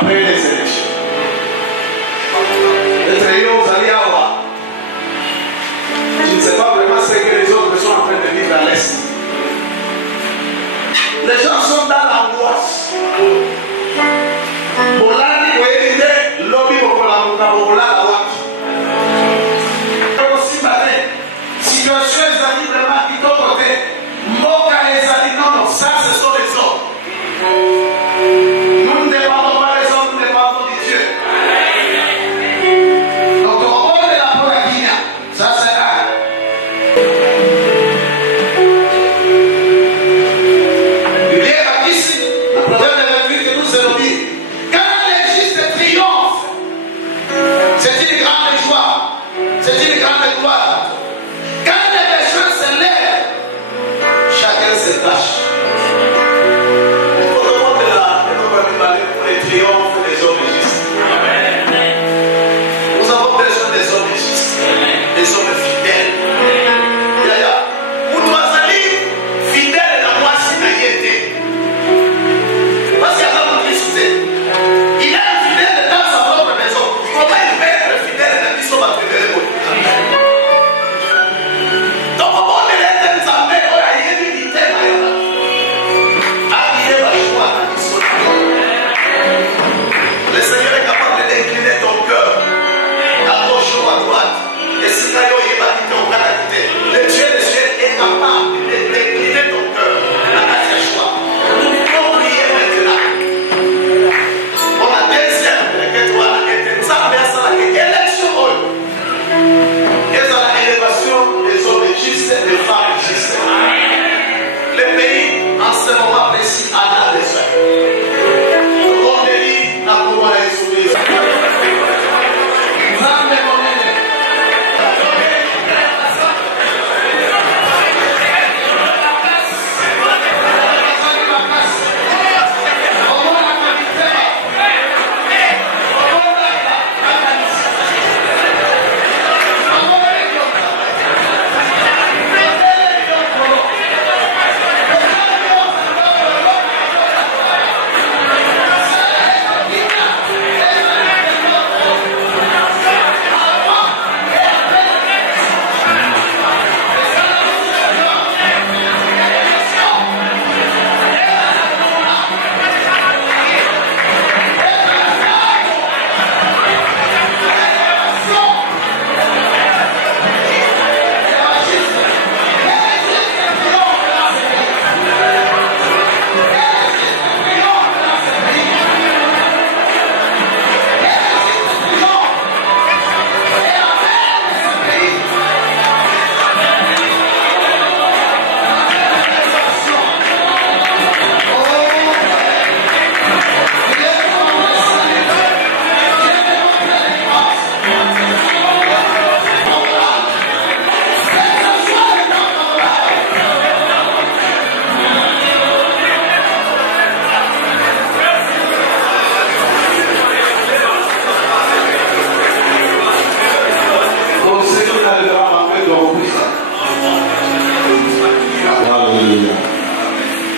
après les élections. Les réunions, vous allez avoir. Je ne sais pas vraiment ce que les autres sont en train de vivre à l'Est. Les gens sont dans l'angoisse. Bolani, vous voyez l'idée, lobby pour la aussi matin, situation est vraiment de ton côté. Moka et non, ça ce sont les hommes. Nous ne dépendons pas des hommes, nous dépendons de Dieu. Donc on rôle de la Poraguina, ça c'est là. Il y a ici, le proverbe de 28 que nous allons dire. Quand les justes triomphent, c'est une grande joie, c'est une grande gloire. Quand les pécheurs se lèvent, chacun se tâche. Il faut le monde là, et nous allons parler pour les triomphes des hommes justes. Nous avons besoin des hommes justes, des hommes fidèles. Yaya, vous dois aller fidèle à moi si vous y êtes. Parce qu'il y a dans notre société. Il est fidèle dans sa propre maison. Comment il peut être fidèle dans qui sont attribués? Donc, comment il est ensemble? Il y a une unité. Le Seigneur est capable d'incliner ton cœur à gauche ou à droite. Et si tu as le Dieu des cieux est capable d'incliner ton cœur à tes choix. Nous pouvons prier maintenant. On a deuxième que toi et ça à la élection. Et à la élévation des hommes justes et des femmes justes. Le pays en ce moment précis en a besoin. Le monde de l'île n'a pas pouvoir souffrir.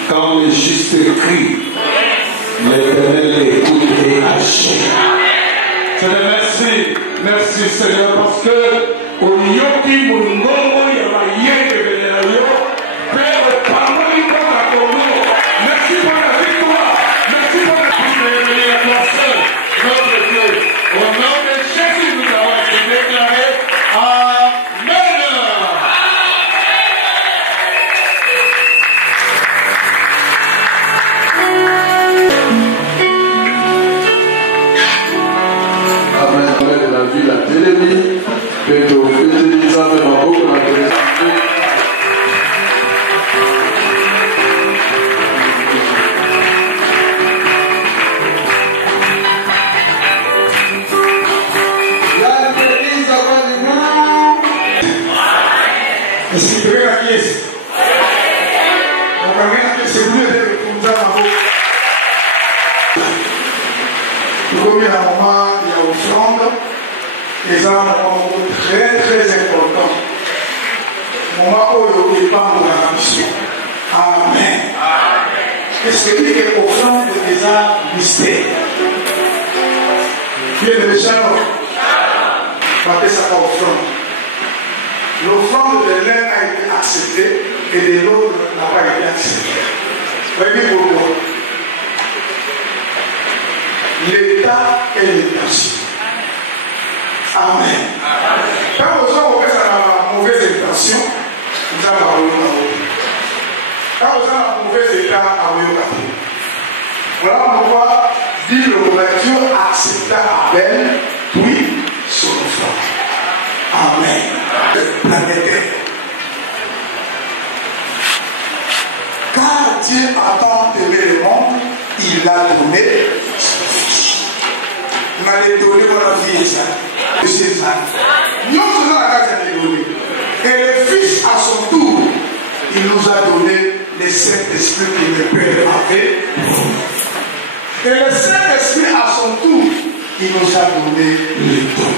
Quand le juste crie, l'Éternel écoute et agit. Seigneur, merci. Merci Seigneur parce que au Yoki Mungongo Yamaye de Benayo, Père Pamoni Patakono, merci pour la victoire, merci pour la victoire, notre Dieu. Au nom de Jésus, nous avons été déclarés. Amen. La ville à Télémi, que vous faites ça avec ma boucle, c'est un moment très très important. Moment où il parle de la mission. Amen. Et ce qui est offrande des arts mystères. Bien aimé, Shalom. Partez ça par offrande. L'offrande de l'un a été acceptée et de l'autre n'a pas été acceptée. Voyez pourquoi? L'état et l'intention. Amen. Quand vous avez une mauvaise intention, vous avez un mauvais état. Quand vous avez un mauvais état, vous avez un mauvais. Voilà pourquoi dit le roi Dieu accepta Abel, puis son offrande. Amen. Planétaire. Car Dieu a tant aimé le monde, il a donné son fils. Il m'a donné mon fils, ça. C'est ça. Nous sommes dans la case de donné. Et le fils, à son tour, il nous a donné le Saint-Esprit que le Père avait. Et le Saint-Esprit, à son tour, il nous a donné le don.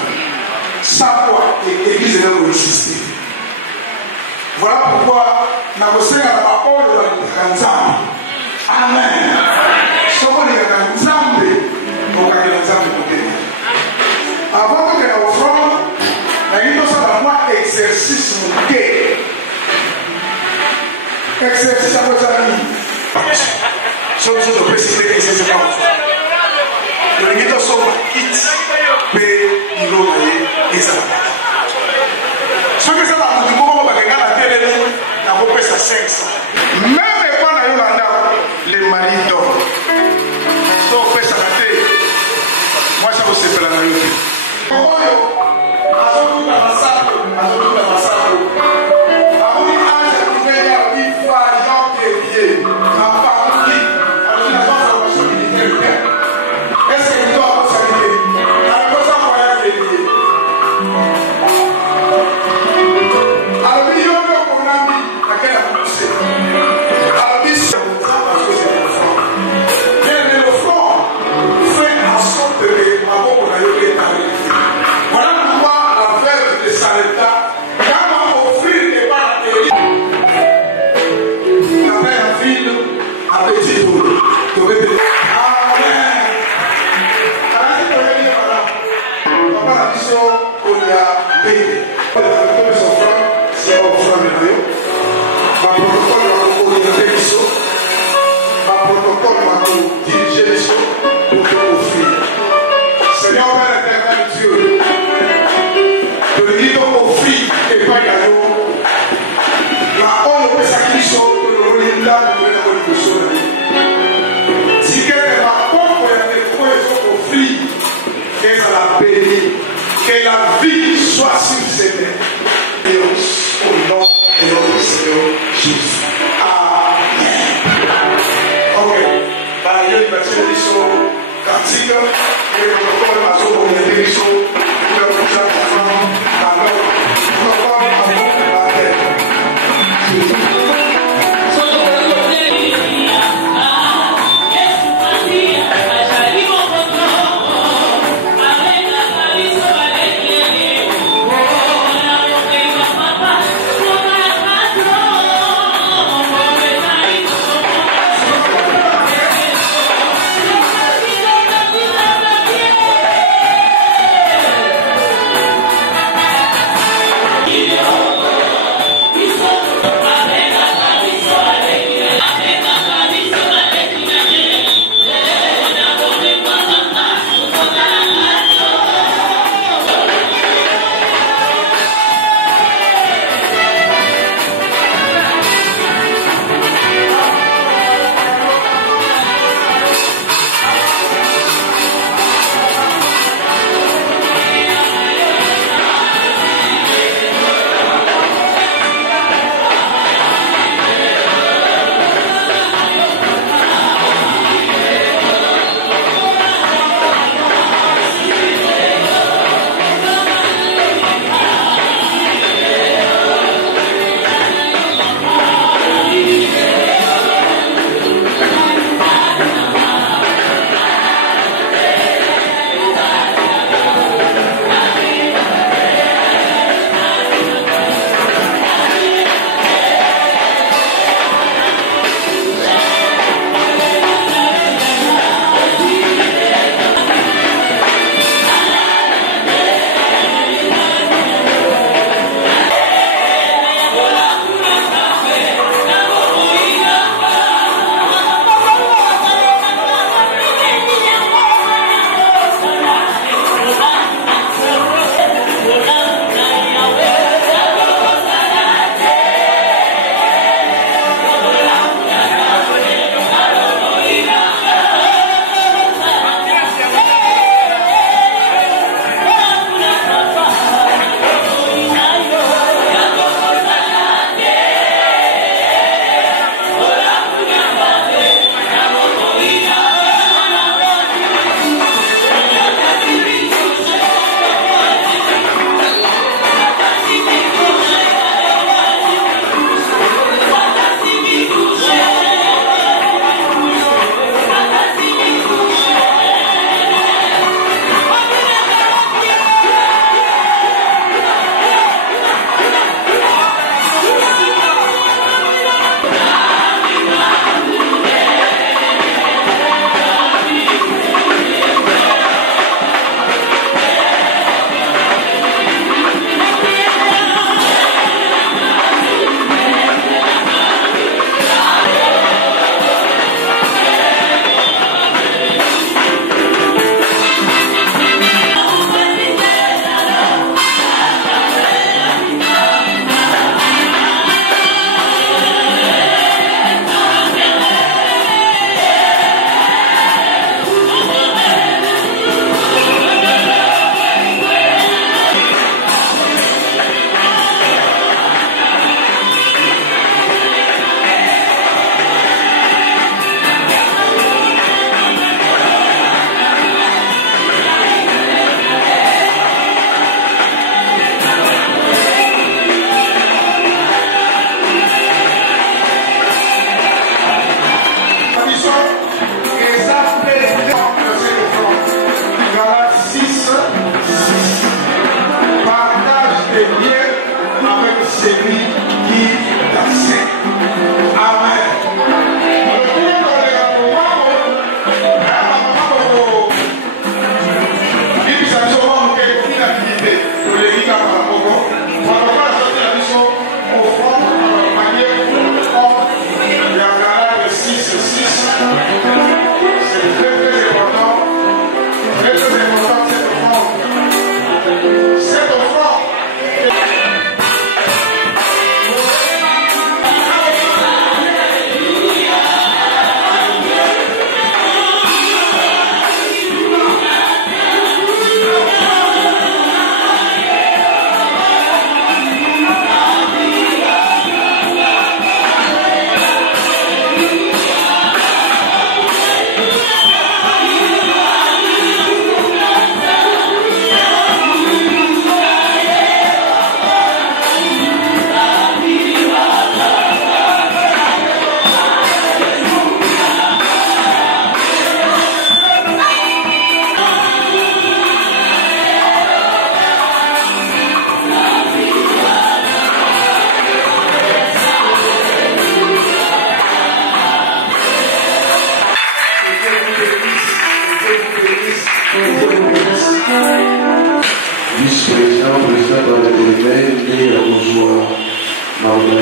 Sans quoi l'Église ne peut exister. Voilà pourquoi nous avons besoin de la parole de la Nzambe. Amen. Ce qu'on dit à Nzambe, on va dire Nzambe côté. Avant que nous offrons, nous avons un exercice gay. Exercice à vos amis. Ce que je peux citer, c'est ce qu'on fait. Le guide sont hits, mais il l'ont et ça. Ce que ça va nous dire, on va regarder la télé, on va passer à 500. Même quand on a les maris d'or, si on fait ça à la télé, moi ça vous sépare la maillot. Que la vie soit sur ses mains. Et au nom de notre Seigneur Jésus. Amen. Ok. Il y a une bâtisse d'édition cantique. Et le protocole de la zone de l'édition. Et le protocole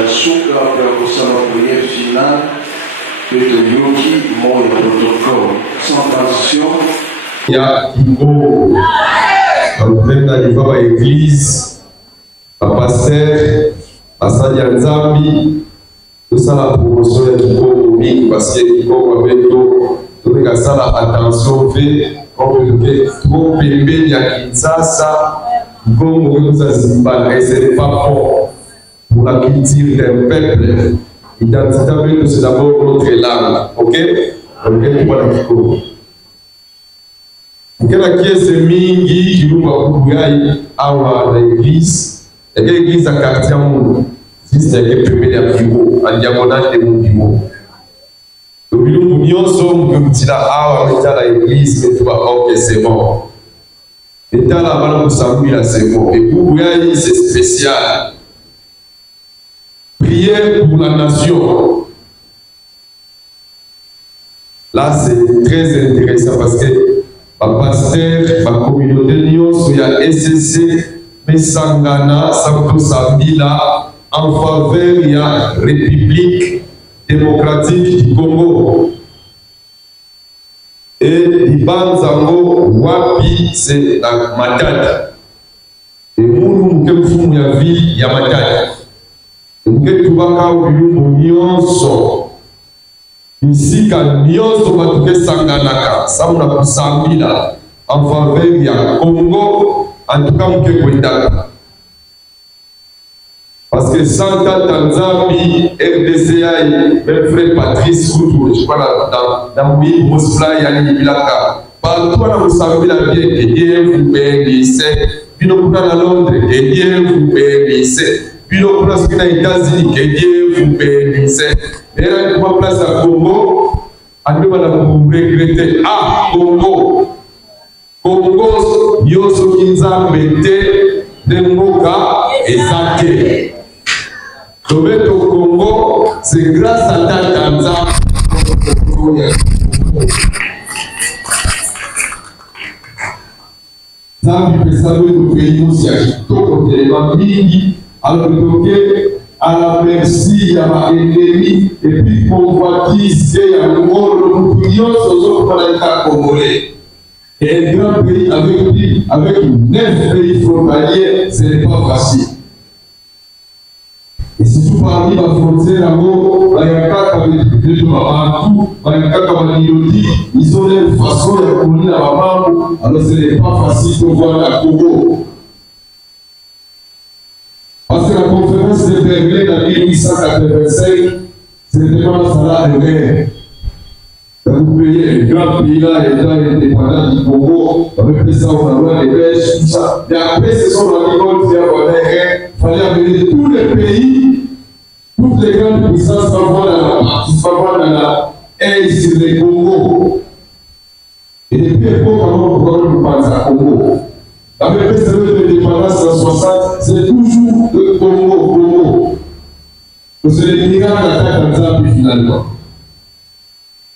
suka kusema prière finale que de Yoki mon protocole sans transition. Il y a Kigo, le président de l'église, le pasteur, Asadi Nzambi, tout ça la promotion de Kigo parce que Kigo avec tout le ça la attention fait on peut trop bébé il y a Kinshasa, Kigo nous a Zimbabwe, c'est pas fort pour la culture d'un peuple. L'identité c'est d'abord notre langue, ok? Ok, voilà Kigo. Quelle pièce mingi qui nous va courir à l'église, et l'église à quartier monde, si c'est que premier à Kigo, à diagonale de mon Kigo. Donc nous sommes comme dit là, ah on est à l'église, mais tu vas ok c'est bon. Et dans la main pour Samuel là c'est bon. Et pour courir c'est spécial. Prière pour la nation. Là c'est très intéressant parce que ma pasteur, ma communauté Nyonso, il y a SCC, mais Sangana, Santo Sabila, en faveur de la République démocratique du Congo. Et Ibanzango, Wapi, c'est la Matadi. Et nous, nous, la ville, il y a Matadi. Et nous, nous, Nyonso. Ici, quand Nyonso va trouver Sanganaka, ça on a pour Sambila, en faveur du Congo, en tout cas, on peut Kwendaka. Parce que Santa Tanzanie, RDCA, même frère Patrice Koutou, je crois dans Mouy, Mousfla, Yanni Bilaka, partout dans Sambila, que Dieu vous bénisse, puis nous prenons à Londres, que Dieu vous bénisse. Puis nous prenons aux États-Unis, que Dieu vous bénisse. Et là, nous place à Congo, à nous allons regretter. Ah, Congo! Congo, Yoso Kinza Mete, Demboka et Zake. Le au Congo, c'est grâce à ta Tanzanie. Zambi pesado do pays aussi à Kitoko, élément mini, alors que à la merci à ma ennemie et puis convoitise et à l'opinion sur le Congolais. Et un grand pays avec 9 pays frontaliers, ce n'est pas facile. Et si vous parlez de la frontière, ils ont une façon de connaître la maman, alors ce n'est pas facile de voir la Congo. Parce que la conférence de Berlin en 1885, c'était pas un salaire de guerre. Vous payez un grand pays là, l'État indépendant du Congo, avec les gens, on a des pêches, tout ça. Et après, ce sont les rigoles qui il fallait amener tous les pays, toutes les grandes puissances pour avoir dans la aide sur les Congo. Et depuis l'époque, on parle de Congo. Avec les services de l'indépendance en 60, c'est toujours le Congo. C'est les migrants d'attaque en Zambie finalement.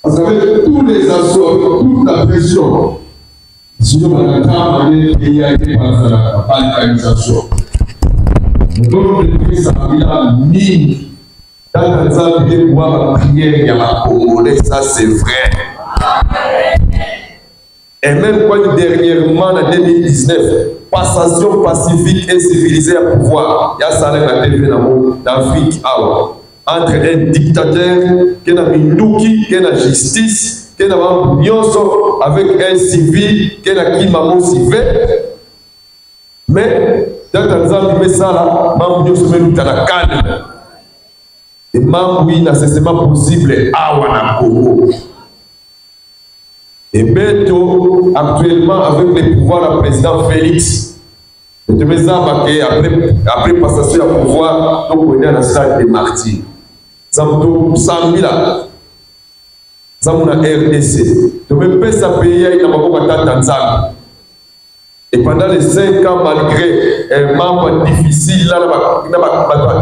Parce qu'avec tous les assauts, avec toute la pression, sinon on a quand même des pays à été par la balkanisation. Donc le pays s'appelle mine. Dans la Zambie, il y a la prière, il y a la Congolais, ça c'est vrai. Et même quand dernièrement, en 2019, passation pacifique et civilisée à pouvoir, il y a ça dans la TV dans l'Afrique, entre un dictateur, qui a Minduki, qui a la justice, qui a Nyonso, avec un civil, qui a Kimamo Civil. Mais, dans Tanzanie, mais ça là, Mambo Nyonso, mais nous, la calme. Et Mambo, il n'a cessement possible à Congo. Et bientôt, actuellement, avec les pouvoirs du président Félix, après passation à pouvoir, nous venons à la salle des martyrs. Nous sommes 100 000 nous sommes en RDC. Nous sommes pays à Tanzanie. Et pendant les 5 ans, malgré un membre difficile,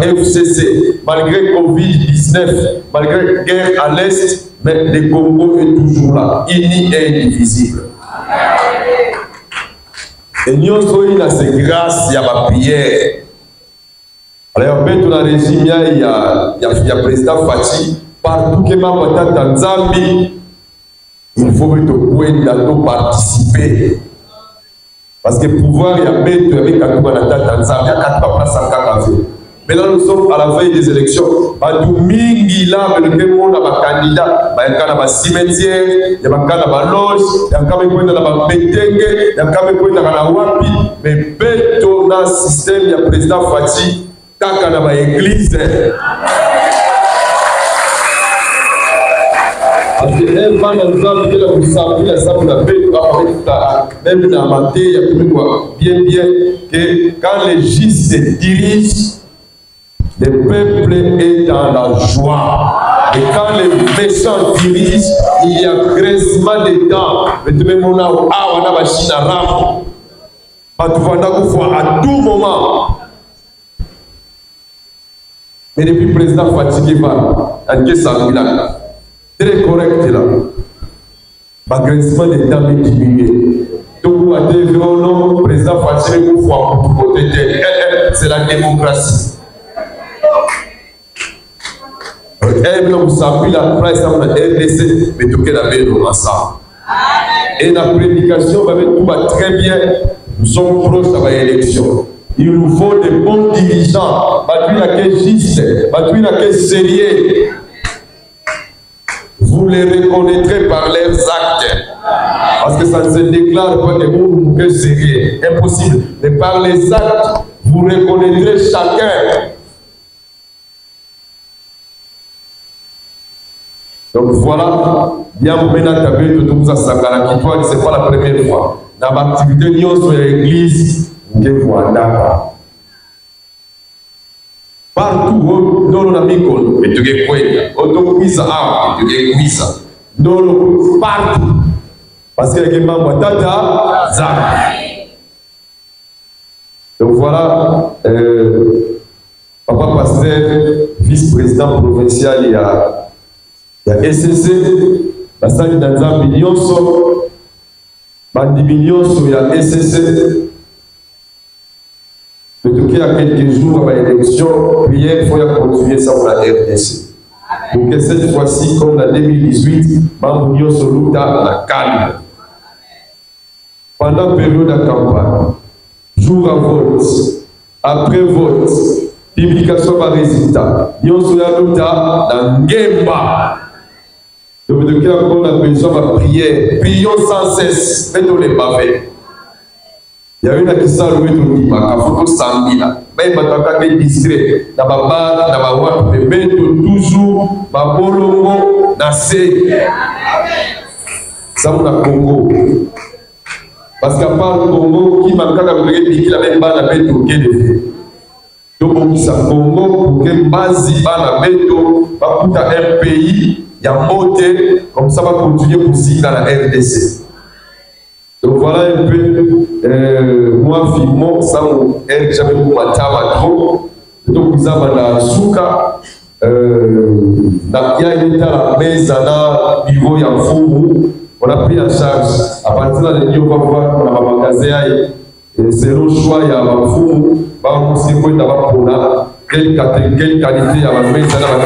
FCC, malgré Covid-19, malgré la guerre à l'Est, mais le Congo est toujours là, uni et indivisible. Et nous avons cette grâce, il y a ma prière. Alors, il y a un régime, il y a le président Fati, partout que ma dans Zambie, il faut que participer. Parce que pouvoir, il y a Beto, avec Katouba dans Zambie, il y a 4 places en Kakavé. Mais là, nous sommes à la veille des élections. Mingi là, le monde a un candidat, il y a un cimetière, il y a un loge, il y a un betenge, il y a un wapi. Mais Beto, dans le système, il y a le président Fati, kaka na ba église. Parce que un van dans Zambie, il y a un samedi, la salle de Beto, même dans la maté, il y a bien que quand les gistes se dirigent, le peuple est dans la joie. Et quand les méchants dirigent, il y a graissement des dents. Mais tu me dis, on a la Chine à ram. À tout moment. Mais depuis le président fatigué, très correct là. Le graissement des dents est diminué. Donc, le président fatigué, c'est la démocratie. Vous savez la presse de la RDC, mais tout le monde ensemble. Et la prédication va très bien. Nous sommes proches de l'élection. Il nous faut de bons dirigeants, juste, sérieux. Vous les reconnaîtrez par leurs actes. Parce que ça ne se déclare pas que vous que sérieux. Impossible. Mais par les actes, vous reconnaîtrez chacun. Donc voilà, bien maintenant tabé de tout ça Sangara qui toi, c'est pas la première fois. Dans l'activité Nyon sur l'église, vous voilà. Partout, dans le Namikon, et tu es quoi? Autocuisa, et tu es cuisa. Dans le partout. Parce que les membres Tata, Zak. Donc voilà, papa pasteur, vice-président provincial, il y a SCC, la salle dans un million, il y a SCC. Peut-être qu'il y a quelques jours à l'élection, prière, il faut continuer ça pour la RDC. Pour que cette fois-ci, comme en 2018, Mambounion Soluta la calme. Pendant la période de campagne, jour à vote, après vote, publication par résultat, Nyon Soluta dans Gemba. Donc, on a besoin de prière. Prions sans cesse. Mettons les pavés. Il y a une qui s'est louée tout le temps. Il faut que ça m'aille. Mais il m'a dit discret. Dans ma barre, dans ma voix, mais mettons toujours ma bolongo dans ces. Ça, on a Congo. Parce qu'à part le Congo, qui m'a dit qu'il avait pas la bête au quai de vie. Donc, on dit ça Congo pour que Bazi, la bête, va pour un pays. Il y a monté, comme ça va continuer pour signer dans la RDC. Donc voilà un peu, moi, finalement, ça, j'avais beaucoup de trop. Donc, vous avez la souka, il y a une la maison, dans le bureau, il y a un fourreau. On a pris en charge. À partir de là, on va voir dans le magasin, c'est le choix, il y a un fourreau. On sait quoi d'abord pour là, quelle qualité il y a la maison, dans la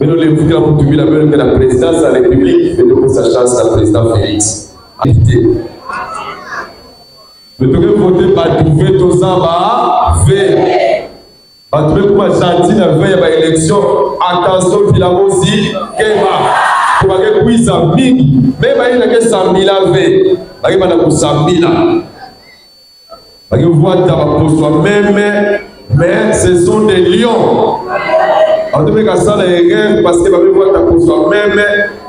mais nous les voulons pour trouver la présidence de la République, mais nous sa chance à la présidente Félix. Nous devons voter par trouver tout ça, fait. Par trouver comment gentil la veille à l'élection, attention, puis aussi, qu'elle va. Pour que vous ayez même il y a 100 000 à veille, il y a 100 000 vous voyez dans la soi-même, mais ce sont des lions. En tout cas, ça les rêves parce que vous voyez dans soi-même,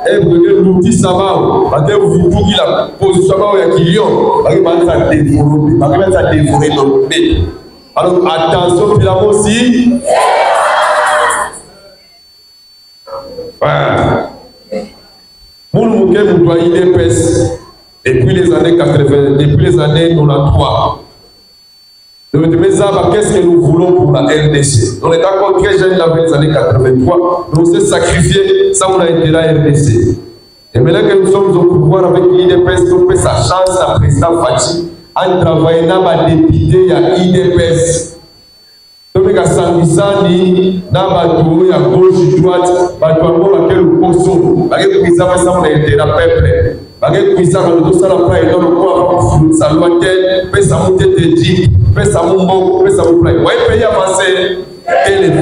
et vous voyez l'outil ça va. Parce que vous voyez la position où il y a des lions. Vous voyez ça dévorer. Vous voyez ça dévorer notre pays. Alors attention, puis là aussi. Voilà. Pour nous, nous doit y épaisse depuis les années 80, depuis les années 93. Donc, qu'est-ce que nous voulons pour la RDC? On est encore très jeunes dans les années 83, donc on s'est sacrifié, ça on a été la RDC. Et maintenant que nous sommes au pouvoir avec l'IDPS, on fait sa chance à président Fachi en travaillant dans les députés à l'IDPS. Donc, il y a Sambisani, dans la gauche et droite, il y a le poisson, il y a le peuple. Il y a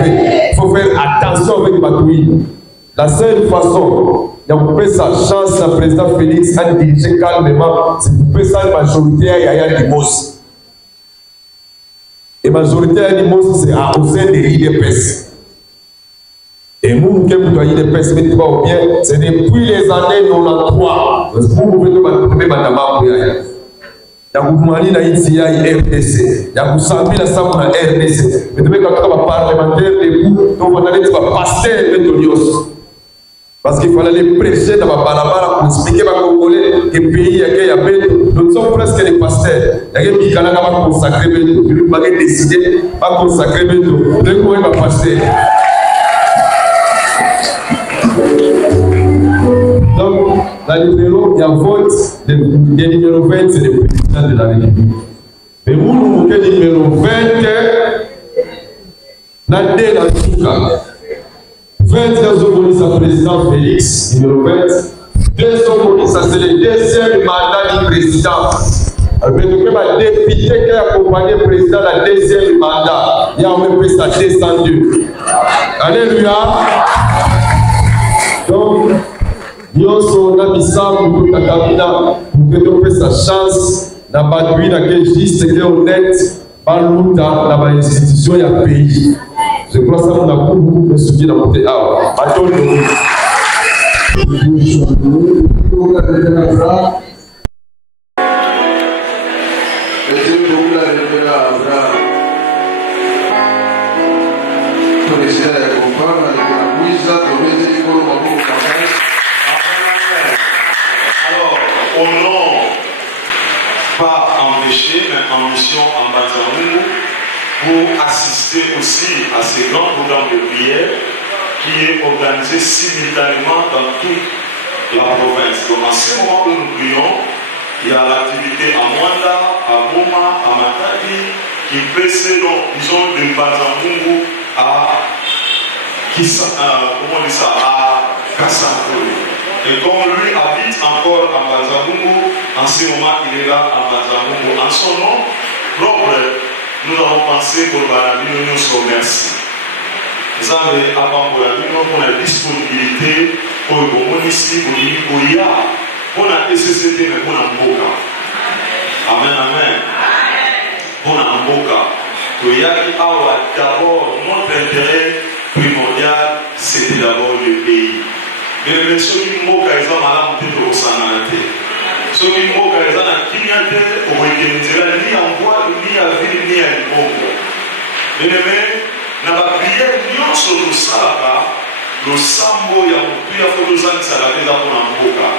il faut faire attention avec Batouine. La seule façon de couper sa chance à président Félix à diriger calmement, c'est de couper sa majorité à Yaya Dimos. Et la majorité à Dimos, c'est au sein de l'IDPS. Et nous, qui sommes dans l'IDPS, c'est depuis les années 93. Vous pouvez nous trouver Madame Abouya. Il y a Goumani na ICI RDC, il y a Goussambi na Samu na RDC. Mais quand on va parlementaire debout, on va aller voir pasteur de Tolios. Parce qu'il fallait les prêcher dans la balabala pour expliquer aux Congolais que le pays il y a Beto. Nous sommes presque les pasteurs. Il y a des gens qui vont consacrer Beto. Ils vont décider de consacrer Beto. Donc, on va passer. Donc, la numéro, il y a vote des numéros 20, c'est le président de la République. Mais nous, nous avons le numéro 20, la dé la Touka. 20 ans, président Félix, numéro 20. 2 ans, c'est le deuxième mandat du président. Mais nous avons un député qui a accompagné le président dans le deuxième mandat. Il y a un peu ça descendu. Alléluia. Donc, nous sommes dans pour que nous fasse sa chance d'abattre juste et honnête par l'institution et le pays. Je crois que ça m'a beaucoup de soutien dans mon théâtre. Au nom, pas empêché, mais en mission en Banzamou, pour assister aussi à ces grands programmes de prière qui est organisé simultanément dans toute la province. Donc en ce moment où nous prions, il y a l'activité à Mwanda, à Goma, à Matadi, qui précède, disons, de Banzamou à Kassankoli. Et comme lui habite encore à Banzamou, en ce moment il est là à Banzamou. En son nom propre, nous avons pensé pour Banabino nous merci. Nous avons pour la disponibilité pour le ici, pour la TCCT, mais pour la Mboka. Amen, amen. Pour la Mboka. D'abord, notre intérêt primordial, c'était d'abord le pays. Mais ceux qui m'ont dit qu'ils ont mal à monter au santé. Ceux qui m'ont dit qu'ils ont la clignate, au week-end, ni en bois, ni à ville, ni à l'immoble. Mais dans la prière, nous sommes au Salaka, le Sambo, il y a plusieurs fois 2 ans que ça a été dans la Mboka.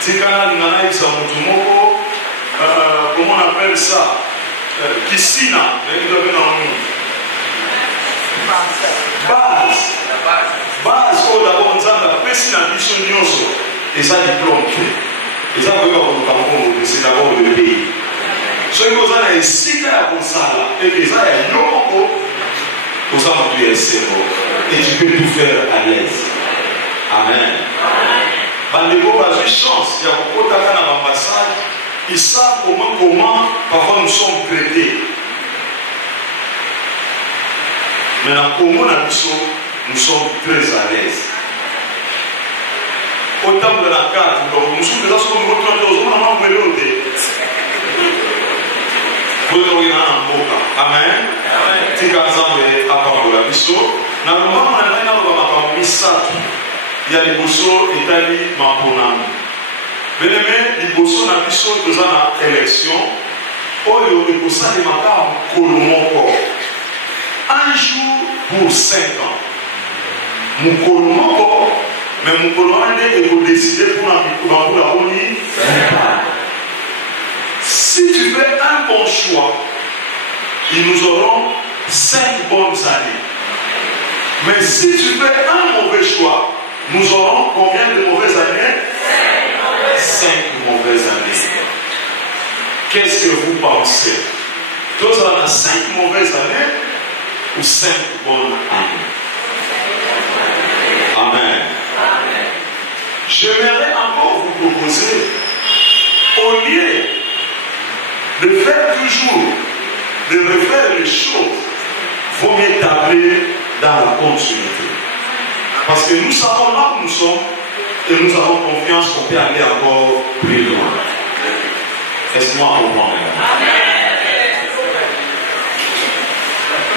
C'est quand on a eu ça, comment on appelle ça? Kissina, il doit venir en nous. Base, d'abord, on a précis l'ambition et ça diplôme. Et ça, c'est d'abord le pays. Ce qui vous a ici, comme ça, et que ça est non, pour ça, on peut essayer. Et tu peux tout faire à l'aise. Amen. Bandego a eu chance, il y a beaucoup de temps dans l'ambassade, ils savent comment, parfois nous sommes traités. Maintenant, comment nous sommes très à l'aise. Autant de la carte, nous sommes déjà sur le retour de l'eau, on a envoyé l'eau. Vous avez un boca. Amen. Si vous avez un peu de la mission, normalement, on a un peu de missage. Il y a des bossos et des mamponam. Mais les bossos na mission de la élection, il y a des bossos qui sont colombo. Un jour pour 5 ans. Moukolomoko, mais Moukolomande est décidé pour la Roni. Si tu fais un bon choix, nous aurons 5 bonnes années. Mais si tu fais un mauvais choix, nous aurons combien de mauvaises années? 5 mauvaises années. Qu'est-ce que vous pensez? Tous on a 5 mauvaises années ou 5 bonnes années? Amen. J'aimerais encore vous proposer, au lieu de faire toujours, de refaire les choses, vaut mieux tabler dans la continuité. Parce que nous savons là où nous sommes et nous avons confiance qu'on peut aller encore plus loin. Laisse-moi comprendre.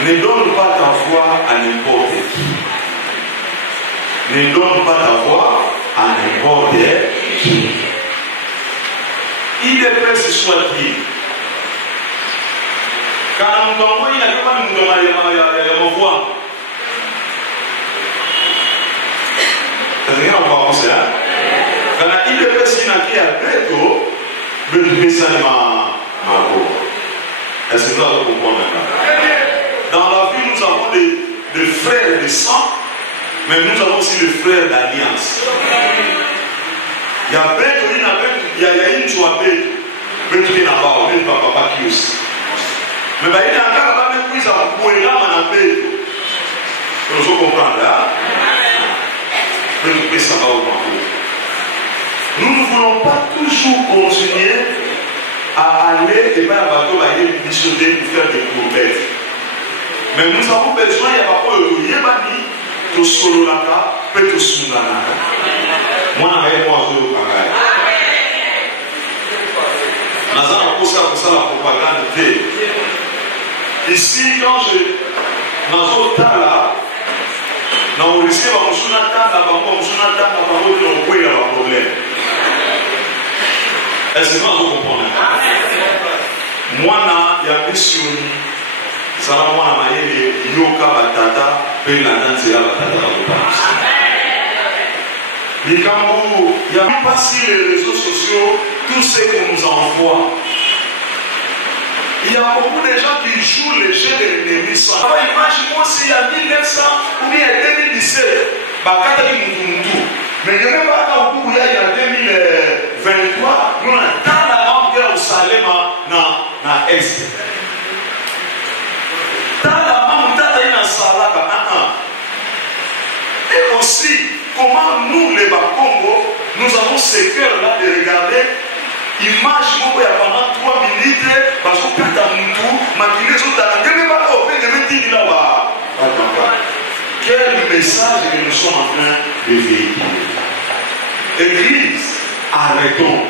Ne donne pas ta voix à n'importe qui. Ne donne pas ta voix à n'importe qui. Il est prêt ce soit qui. Quand nous avons il n'y a pas de voix. On va commencer. Quand il est prêt si qui a béto, est-ce que nous allons comprendre maintenant? Dans la vie, nous avons des frères de sang, mais nous avons aussi des frères d'alliance. Il y a béto, il y a une joie béto. Béto qui n'a pas, béto va pas qui aussi. Mais il y a encore même plus à bouer là, on a béto. Nous allons comprendre là. Nous ne voulons pas toujours continuer à aller et bien à bateau à aller missionner pour faire des courbettes. Mais nous avons besoin, il y a pas de yébani, de solo laka, peut de sungana. Moi, je moi, je vais nous avons posé ça la propagande. Ici, quand je dans un tas là, nous risquons de nous problème. Est-ce que vous comprenez? Moi, il y a mission. Ça va moi à yoka batata, puis la danse là batata. Mais quand il n'y a pas si les réseaux sociaux, tout ce qu'on nous envoie. Il y a beaucoup de gens qui jouent les jeux de l'ennemi. Imagine-moi s'il y a 1900 ou bien 2017, mais il n'y a même pas quand il y a 2023, nous avons dans la langue au Salem dans l'Est. Dans la langue dans Salaba. Et aussi, comment nous, les Bakongo, nous avons ce cœur-là de regarder. Image il y a pendant 3 minutes parce que quand tu maquillé sur ta quel message que nous sommes en train de véhiculer? Église, arrêtons.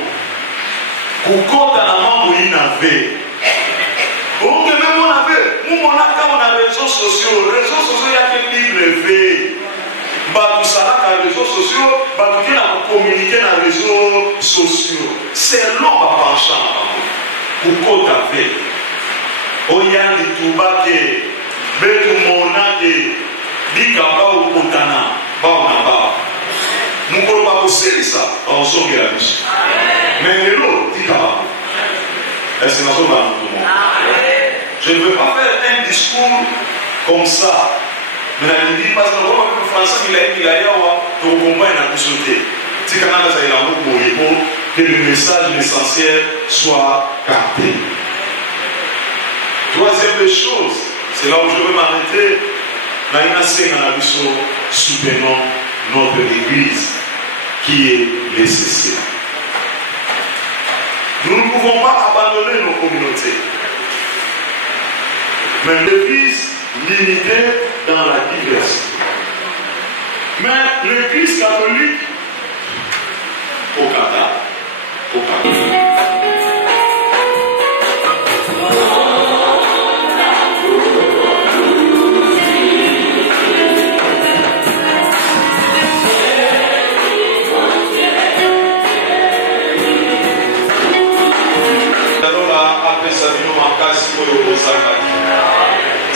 Pourquoi dans la main où il n'avait? On même on avait, on a les réseaux sociaux. Les réseaux sociaux, il y a que Bible veille. Bah, tout ça là, les réseaux sociaux, bah, tout a communiqué dans les réseaux sociaux. C'est long à pencher. Pourquoi tu as fait? Oyan di Tubake, Betu Monake, Dikaba ou Potana, Baonaba. Nous ne pouvons pas aussi ça, on s'en la mission. Mais l'autre, Dikaba. Est-ce que nous sommes dans tout le monde? Je ne veux pas faire un discours comme ça. Mais je dis parce que le français il a pour comprendre la société. Si quand même ça il a beaucoup pour que le message essentiel soit capté. Troisième chose, c'est là où je veux m'arrêter. Dans une scène dans la mission, soutenons notre église qui est nécessaire. Nous ne pouvons pas abandonner nos communautés. Mais l'église limitée dans la diversité. Mais l'église catholique au Qatar.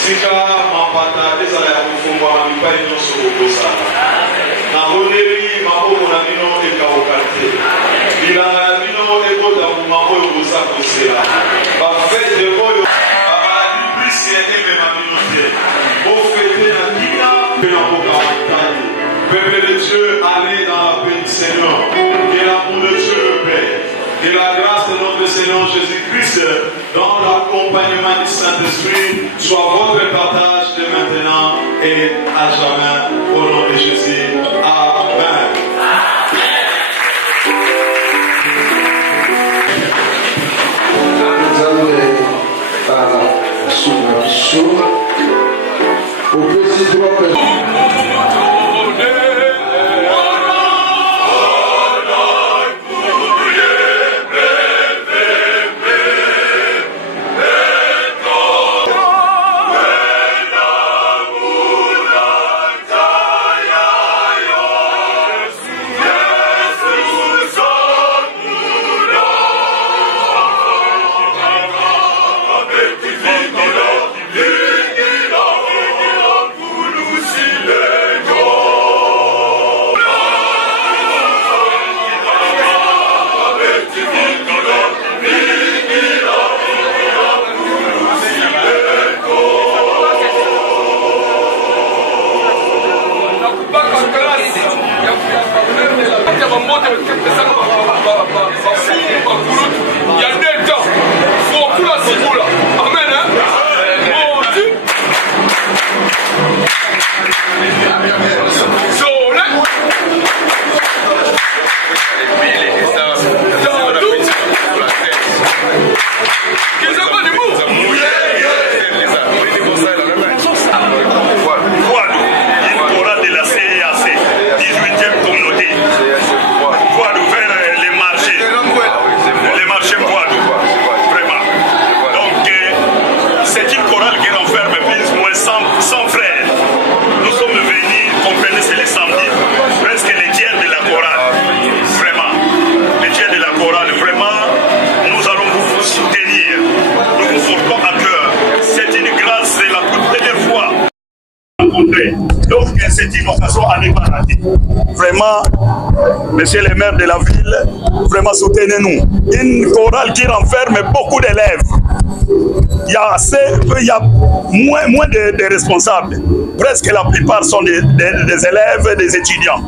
Tika mapata ezala ya kufungwa mipai nyonso okosala na roleli maboko na bino ekauka te bilanga na bino ekotambuma oyo koza kosela bafete oyo bamaladi plisi emema bino te bofete na kina mpe na mboka matani. Peuple de Dieu, allez dans la paix du Seigneur. Que l'amour de Dieu le Père Que la grâce de notre Seigneur Jésus-Christ, dans l'accompagnement du Saint-Esprit, soit votre partage de maintenant et à jamais. Au nom de Jésus. Amen. Donc c'est une occasion à ne pas rater. Vraiment, monsieur le maire de la ville, vraiment soutenez-nous. Une chorale qui renferme beaucoup d'élèves. Il y a moins de responsables. Presque la plupart sont des élèves, des étudiants.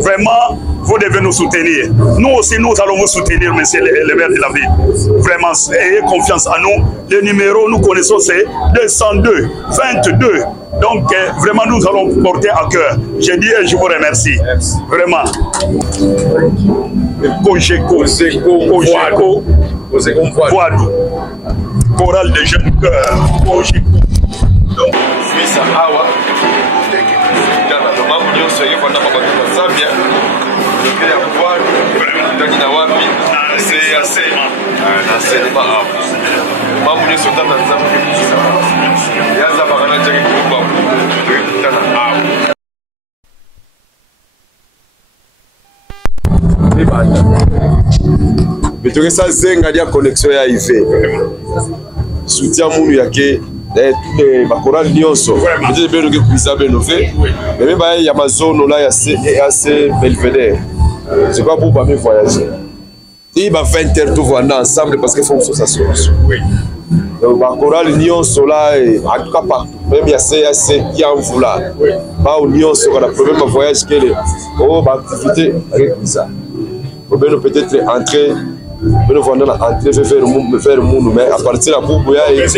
Vraiment, vous devez nous soutenir. Nous aussi, nous allons vous soutenir, monsieur le maire de la ville. Vraiment, ayez confiance en nous. Le numéro, nous connaissons, c'est 202 22. Donc, vraiment, nous allons porter à cœur. Je dis et je vous remercie. Vraiment. Kojeko Voadou. Chorale de jeunes cœurs. Kojeko. Bitoke sa zenga dia connexion ya IV. Soutien munu yake ba chorale nyonso. Peut-être bien que kuisa benové. Mais même ba ya Amazon là ya CAC Belvedere. C'est pas pour pas me voyager. Il va 20 heures tout voir ensemble parce qu'il faut sa solution. Oui. Donc ba chorale nyonso là en tout cas partout. Même ya CAC qui en voula. Oui. Ba nyonso quand la problème de voyage que ba activité avec ça. Peut-être entrer, nous vendons entrer vers le monde, mais à partir de la boucle, il y a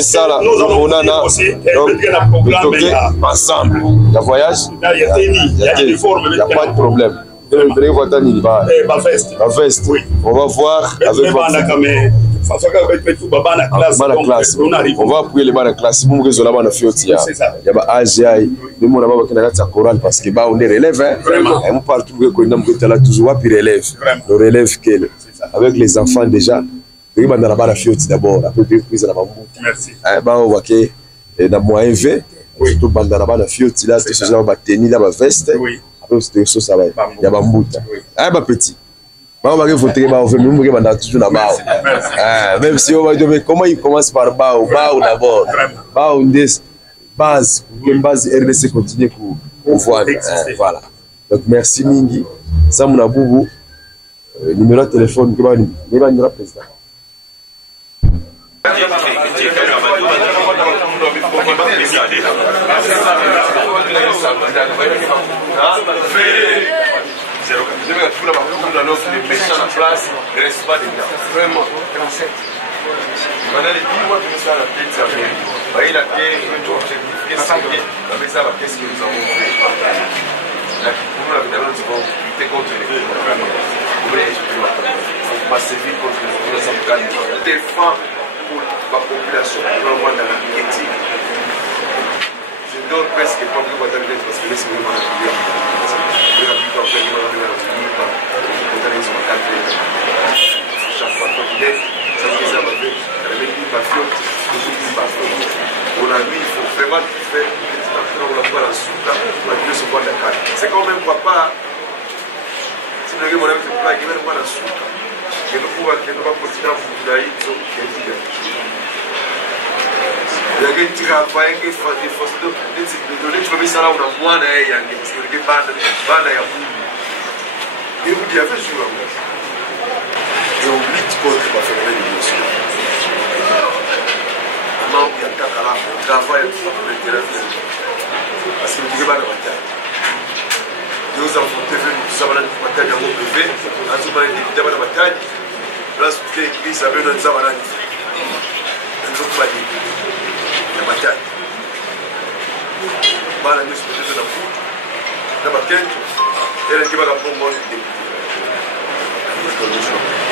ça là, on a ensemble. Le voyage, il n'y a pas de problème. On va voir avec on va appuyer les bancs de classe. Si vous voulez, il y a des âges, il y a des chorale parce que on est relève. On partout où on est toujours relève. Le relève avec les enfants déjà. Il y a des filles d'abord. Merci. Il y a moyen V. Surtout bandana na filles là, c'est ce genre de tenue là, veste. Après c'est ça ça va. Il y a bambouta. Ah bah petit. Bah on va voter bah on fait même que toujours na bao. Même si on va dire mais comment il commence par bao d'abord. Bao des base, une base RDC continue pour voir. Voilà. Donc merci Mingi. Ça mon aboubou. Numéro de téléphone que va numéro président. 0 4. Même quand la les méchants en place, ne reste pas des gars. Vraiment. 37. Maintenant, les 10 mois que nous sommes à la tête, ça fait. Il a fait un jour objectif. Qu'est-ce que nous avons fait? Là, pour nous, la vidéo, nous avons lutté contre les crimes. Vous voulez, on va servir contre les Africains. Défendre pour la population, pour le monde dans la critique. Je donne presque pas plus de temps parce que c'est vraiment la vidéo. Chaque fois qu'on est, ça me fait on a mis, il faut vraiment faire c'est quand même papa. Si nous avons un plat qui va nous voir la soupe, et nous pouvons continuer à vous dire il y a des travail qui font des forces de donner tu ça là on a moins de parce que les bandes et vous dites avec jour et on lutte contre la phénomène d'émotion. Non, il y a un cas là, on travaille pour le terrain parce que nous ne pouvons pas le bataille. Nous avons fait nous avons la bataille à mon bébé, à tout moment il y a la bataille. Là, ce qui est écrit, ça veut dire que nous avons la bataille. La bataille. Voilà, nous sommes dans la foule. La bataille, elle est qui va la prendre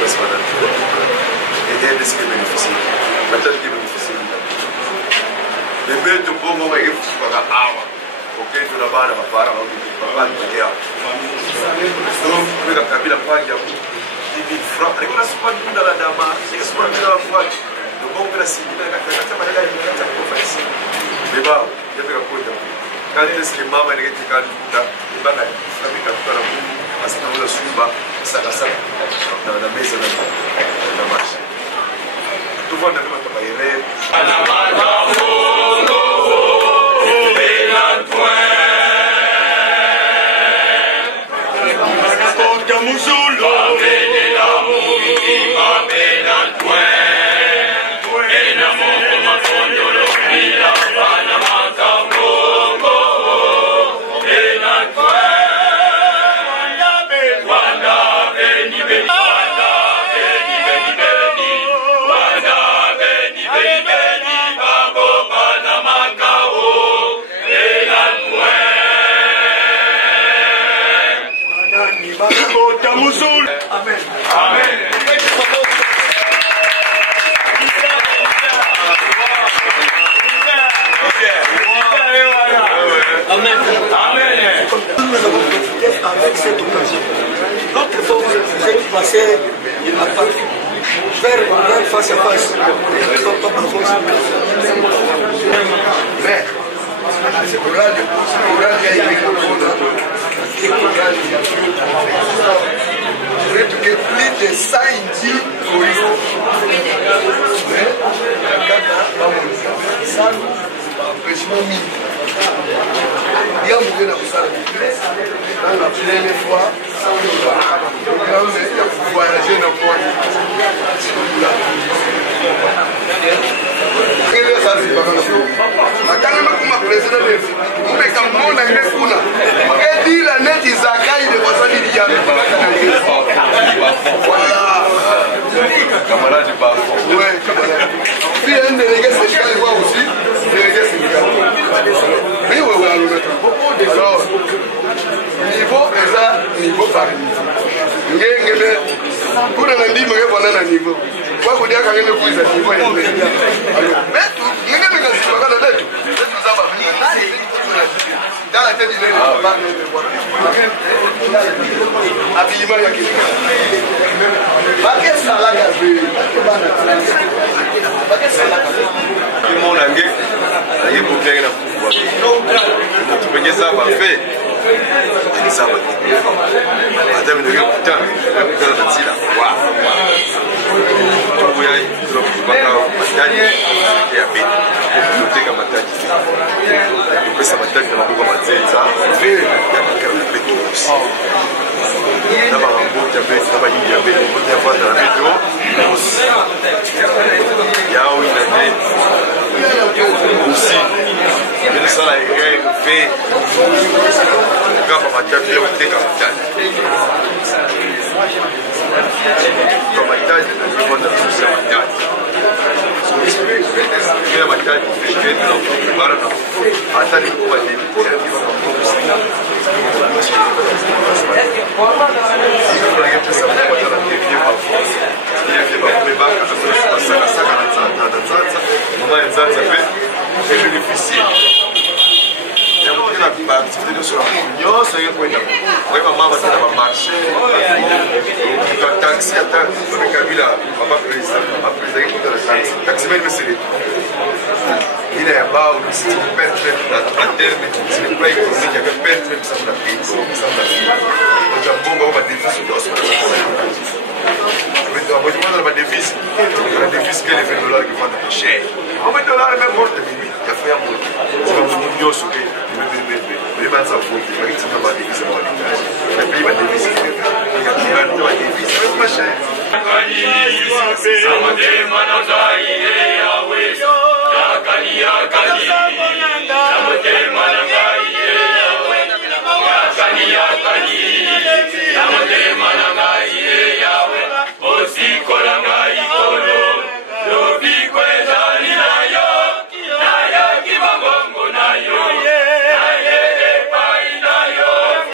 et elle est ce qui bénéficie. La bataille qui bénéficie. Les bêtes de bon moment, ils font la awa. Ok, tu n'as pas la barre, on dit pas de guerre. Donc, nous avons la page à 10 000 francs. Et on a souvent dit dans la dame, c'est souvent dit dans la voie. Le bon que la cible, la carte, ça va aller à la conférence. Mais bah, il y a un peu de temps. Quand est-ce que maman est quand il va à la parce que nous avons ça dans la maison de la marche. Tout le monde a travaillé. Amen. Amen. Amen. Amen. Nous avons profité avec cette occasion. Notre force est passée vers face à face. Mais, c'est pour là plus de 100 indies il y a un dans la première fois, voyager dans le point. Camarade du bas. Oui, camarade. Puis un délégué syndical voit aussi, délégué syndical. Oui, oui, oui, alors, niveau exact, niveau par niveau. Pour un indi, mais on a un niveau. Quoi vous dire quand même vous êtes niveau élevé. Alors, mais tout, nous n'avons pas de lettre. Dans la tête du nez, habillement, il y a quelqu'un. Tout le monde a gagné pour faire la pouvoir. Tu peux dire ça, va faire. Tu ça, va faire. Madame, il y a un putain. Il y a un putain de là. Waouh. Tu peux y aller. Tu peux pas faire matadi. Et à peine. Tu peux faire matadi. Tu peux faire matadi. Tu peux faire matadi. Il y a quelqu'un de plus aussi. D'abord, un beau café, ça va y aller. On peut avoir dans la métro. Il y a où il a dit aussi. Il y a ça là, il y a fait. kama mataji ya kuteka mtaji. Kwa mataji na kwa kususa mataji. Kila mataji fesheni na kubara na hata ni kwa dini ya il est bas, si tu perds la terme, si le plan économique avait perdu, même ça la vie, ça la vie. Donc, un bon va déficit d'os. Mais tu as besoin de la déficit, la déficit que les $20 qui vendent cher. On met $, même mort de minuit, il a fait un mot. C'est comme un million sur les mais même ça faut qu'il y ait une déficit dans les cases. Le pays va déficit, il y a un déficit, même pas cher. Kali ya